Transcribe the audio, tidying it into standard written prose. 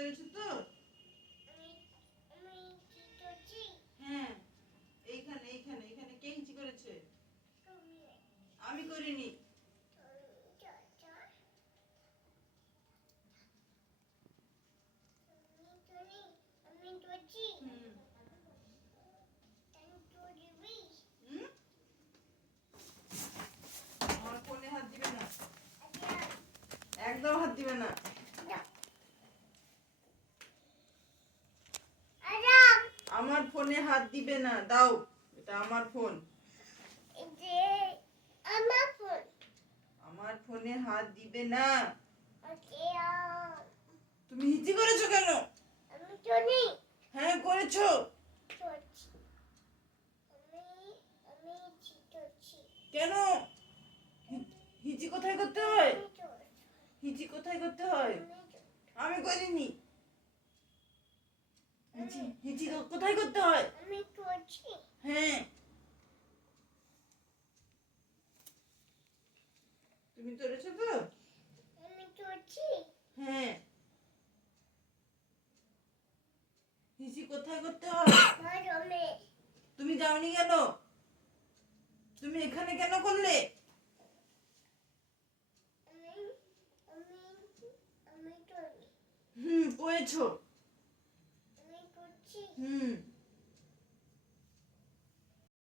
করেছো তো? হ্যাঁ, এইখানে এইখানে এখানে কে হিচি করেছে? আমি করিনি। হুম? আমার ফোনে হাত দিবে না, একদম হাত দিবে না। আমার ফোনে হাত দিবে না, দাও। এটা আমার ফোন। আমার ফোনে হাত দিবে না। তুমি হিচি করেছো কেন? হ্যাঁ করেছো। কেন? হিচি কোথায় করতে হয়? হিচি কোথায় করতে হয়? আমি করিনি। হিচি হিচি কোথায় করতে হয়? হ্যাঁ, তুমি করেছো তো? হ্যাঁ, হিচি কোথায় করতে হয়? তুমি যাওনি কেন? তুমি এখানে কেন করলে? করেছো।